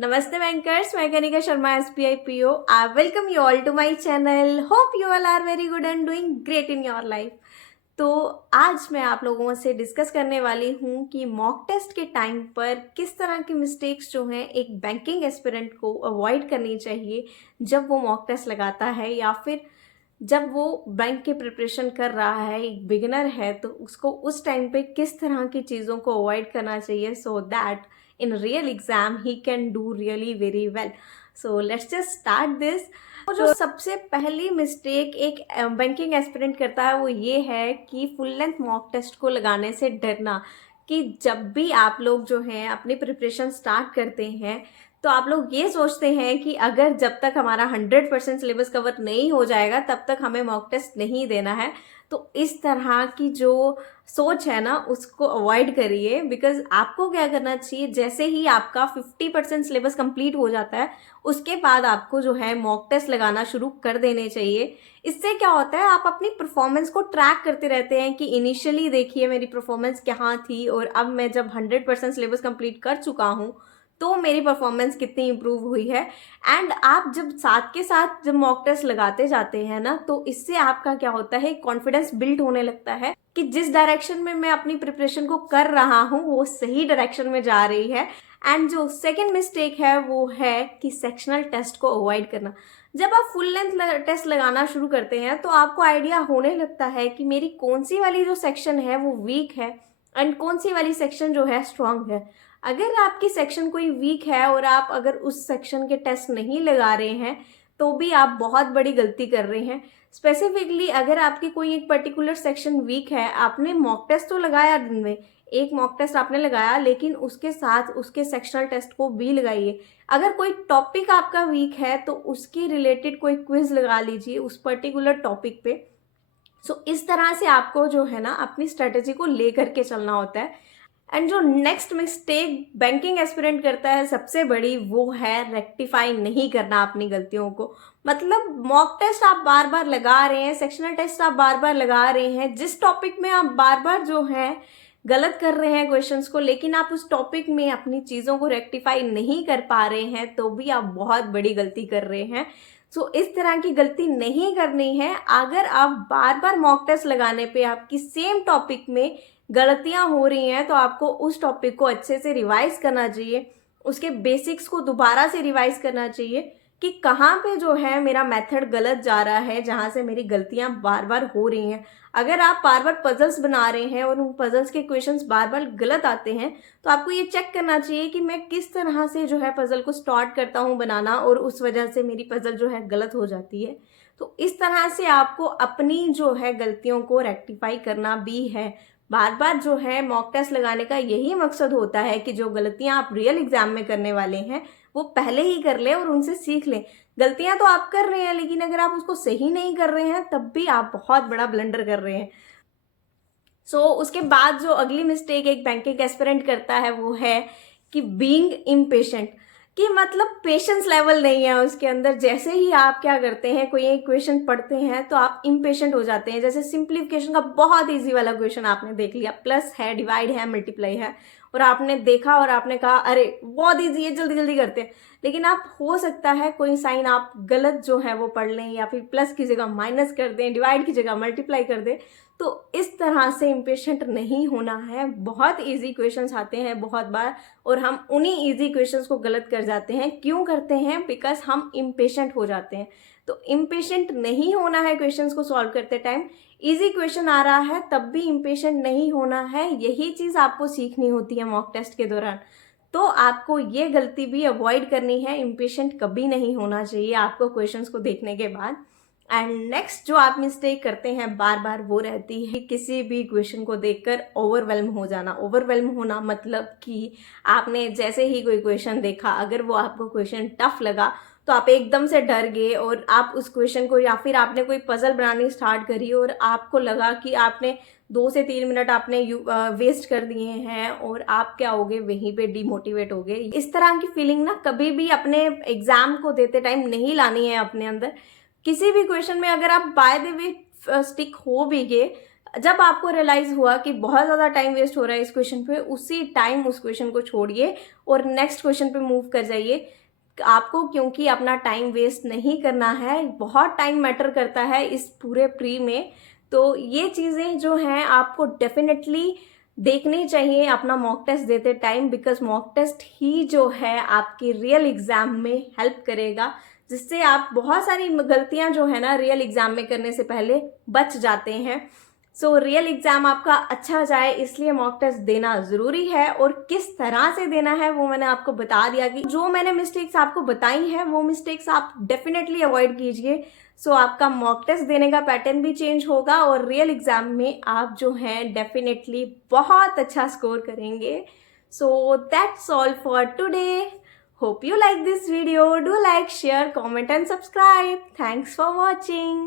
Namaste bankers, मैं Kanika Sharma SBI PO. I welcome you all to my channel. Hope you all are very good and doing great in your life. तो आज मैं आप लोगों से discuss करने वाली हूँ कि मॉक टेस्ट के टाइम पर किस तरह की मिस्टेक्स जो हैं एक बैंकिंग एस्पिरेंट को अवॉइड करनी चाहिए जब वो मॉक टेस्ट लगाता है या फिर जब वो बैंक के प्रिपरेशन कर रहा है, एक बिगिनर है तो उसको उस टाइम पे किस तरह की चीज़ों को अवॉइड करना चाहिए so that in real exam he can do really very well. So let's just start this. तो जो सबसे पहली मिस्टेक एक बैंकिंग एस्पिरेंट करता है वो ये है कि फुल लेंथ मॉक टेस्ट को लगाने से डरना। कि जब भी आप लोग जो हैं अपनी प्रिपरेशन स्टार्ट करते हैं तो आप लोग ये सोचते हैं कि अगर जब तक हमारा 100% सिलेबस कवर नहीं हो जाएगा तब तक हमें मॉक टेस्ट नहीं देना है। तो इस तरह की जो सोच है ना उसको अवॉइड करिए। बिकॉज आपको क्या करना चाहिए, जैसे ही आपका 50% सिलेबस कंप्लीट हो जाता है उसके बाद आपको जो है मॉक टेस्ट लगाना शुरू कर देने चाहिए। इससे क्या होता है, आप अपनी परफॉर्मेंस को ट्रैक करते रहते हैं कि इनिशियली देखिए मेरी परफॉर्मेंस क्या थी और अब मैं जब 100% सिलेबस कंप्लीट कर चुका हूँ तो मेरी परफॉर्मेंस कितनी इम्प्रूव हुई है। एंड आप जब साथ के साथ जब मॉक टेस्ट लगाते जाते हैं ना तो इससे आपका क्या होता है, कॉन्फिडेंस बिल्ड होने लगता है कि जिस डायरेक्शन में मैं अपनी प्रिपरेशन को कर रहा हूँ वो सही डायरेक्शन में जा रही है। एंड जो सेकेंड मिस्टेक है वो है कि सेक्शनल टेस्ट को अवॉइड करना। जब आप फुल लेंथ टेस्ट लगाना शुरू करते हैं तो आपको आइडिया होने लगता है कि मेरी कौन सी वाली जो सेक्शन है वो वीक है एंड कौन सी वाली सेक्शन जो है स्ट्रांग है। अगर आपकी सेक्शन कोई वीक है और आप अगर उस सेक्शन के टेस्ट नहीं लगा रहे हैं तो भी आप बहुत बड़ी गलती कर रहे हैं। स्पेसिफिकली अगर आपकी कोई एक पर्टिकुलर सेक्शन वीक है, आपने मॉक टेस्ट तो लगाया, दिन में एक मॉक टेस्ट आपने लगाया लेकिन उसके साथ उसके सेक्शनल टेस्ट को भी लगाइए। अगर कोई टॉपिक आपका वीक है तो उसके रिलेटेड कोई क्विज लगा लीजिए उस पर्टिकुलर टॉपिक पे। सो इस तरह से आपको जो है ना अपनी स्ट्रेटेजी को लेकर के चलना होता है। एंड जो नेक्स्ट मिस्टेक बैंकिंग एस्पिरेंट करता है सबसे बड़ी, वो है रेक्टिफाई नहीं करना अपनी गलतियों को। मतलब मॉक टेस्ट आप बार बार लगा रहे हैं, सेक्शनल टेस्ट आप बार बार लगा रहे हैं, जिस टॉपिक में आप बार बार जो है गलत कर रहे हैं क्वेश्चंस को, लेकिन आप उस टॉपिक में अपनी चीज़ों को रेक्टिफाई नहीं कर पा रहे हैं तो भी आप बहुत बड़ी गलती कर रहे हैं। सो इस तरह की गलती नहीं करनी है। अगर आप बार बार मॉक टेस्ट लगाने पे आपकी सेम टॉपिक में गलतियां हो रही हैं तो आपको उस टॉपिक को अच्छे से रिवाइज करना चाहिए, उसके बेसिक्स को दोबारा से रिवाइज करना चाहिए कि कहाँ पे जो है मेरा मेथड गलत जा रहा है, जहाँ से मेरी गलतियां बार बार हो रही हैं। अगर आप बार बार पजल्स बना रहे हैं और उन पजल्स के क्वेश्चंस बार बार गलत आते हैं तो आपको ये चेक करना चाहिए कि मैं किस तरह से जो है पजल को स्टार्ट करता हूँ बनाना और उस वजह से मेरी पजल जो है गलत हो जाती है। तो इस तरह से आपको अपनी जो है गलतियों को रेक्टिफाई करना भी है। बार बार जो है मॉक टेस्ट लगाने का यही मकसद होता है कि जो गलतियां आप रियल एग्जाम में करने वाले हैं वो पहले ही कर लें और उनसे सीख लें। गलतियां तो आप कर रहे हैं लेकिन अगर आप उसको सही नहीं कर रहे हैं तब भी आप बहुत बड़ा ब्लंडर कर रहे हैं। उसके बाद जो अगली मिस्टेक एक बैंकिंग एस्पिरेंट करता है वो है कि बीइंग इम्पेशेंट। कि मतलब पेशेंस लेवल नहीं है उसके अंदर। जैसे ही आप क्या करते हैं, कोई एक क्वेश्चन पढ़ते हैं तो आप इम्पेशेंट हो जाते हैं। जैसे सिंप्लीफिकेशन का बहुत इजी वाला क्वेश्चन आपने देख लिया, प्लस है, डिवाइड है, मल्टीप्लाई है, और आपने देखा और आपने कहा अरे बहुत ईजी है, जल्दी जल्दी करते हैं। लेकिन आप हो सकता है कोई साइन आप गलत जो है वो पढ़ लें या फिर प्लस की जगह माइनस कर दें, डिवाइड की जगह मल्टीप्लाई कर दें। तो इस तरह से इम्पेशेंट नहीं होना है। बहुत इजी क्वेश्चंस आते हैं बहुत बार और हम उन्हीं इजी क्वेश्चंस को गलत कर जाते हैं। क्यों करते हैं? बिकॉज हम इम्पेशेंट हो जाते हैं। तो इम्पेशेंट नहीं होना है क्वेश्चंस को सॉल्व करते टाइम। इजी क्वेश्चन आ रहा है तब भी इम्पेशेंट नहीं होना है। यही चीज़ आपको सीखनी होती है मॉक टेस्ट के दौरान। तो आपको ये गलती भी अवॉइड करनी है। इम्पेशेंट कभी नहीं होना चाहिए आपको क्वेश्चंस को देखने के बाद। एंड नेक्स्ट जो आप मिस्टेक करते हैं बार बार वो रहती है किसी भी क्वेश्चन को देखकर ओवरवेल्म हो जाना। ओवरवेल्म होना मतलब कि आपने जैसे ही कोई क्वेश्चन देखा, अगर वो आपको क्वेश्चन टफ लगा तो आप एकदम से डर गए और आप उस क्वेश्चन को, या फिर आपने कोई पजल बनानी स्टार्ट करी और आपको लगा कि आपने 2 से 3 मिनट आपने वेस्ट कर दिए हैं और आप क्या हो गए, वहीं पे डिमोटिवेट हो गए। इस तरह की फीलिंग ना कभी भी अपने एग्जाम को देते टाइम नहीं लानी है अपने अंदर। किसी भी क्वेश्चन में अगर आप बाय द वे स्टिक हो भी गए, जब आपको रियलाइज़ हुआ कि बहुत ज़्यादा टाइम वेस्ट हो रहा है इस क्वेश्चन पे, उसी टाइम उस क्वेश्चन को छोड़िए और नेक्स्ट क्वेश्चन पे मूव कर जाइए आपको, क्योंकि अपना टाइम वेस्ट नहीं करना है। बहुत टाइम मैटर करता है इस पूरे प्री में। तो ये चीज़ें जो हैं आपको डेफिनेटली देखनी चाहिए अपना मॉक टेस्ट देते टाइम, बिकॉज मॉक टेस्ट ही जो है आपके रियल एग्ज़ाम में हेल्प करेगा, जिससे आप बहुत सारी गलतियां जो है ना रियल एग्ज़ाम में करने से पहले बच जाते हैं। सो रियल एग्ज़ाम आपका अच्छा जाए इसलिए मॉक टेस्ट देना ज़रूरी है। और किस तरह से देना है वो मैंने आपको बता दिया कि जो मैंने मिस्टेक्स आपको बताई हैं वो मिस्टेक्स आप डेफिनेटली अवॉइड कीजिए। सो आपका मॉक टेस्ट देने का पैटर्न भी चेंज होगा और रियल एग्ज़ाम में आप जो हैं डेफिनेटली बहुत अच्छा स्कोर करेंगे। So that's all for today. Hope you like this video. Do like, share, comment and subscribe. Thanks for watching.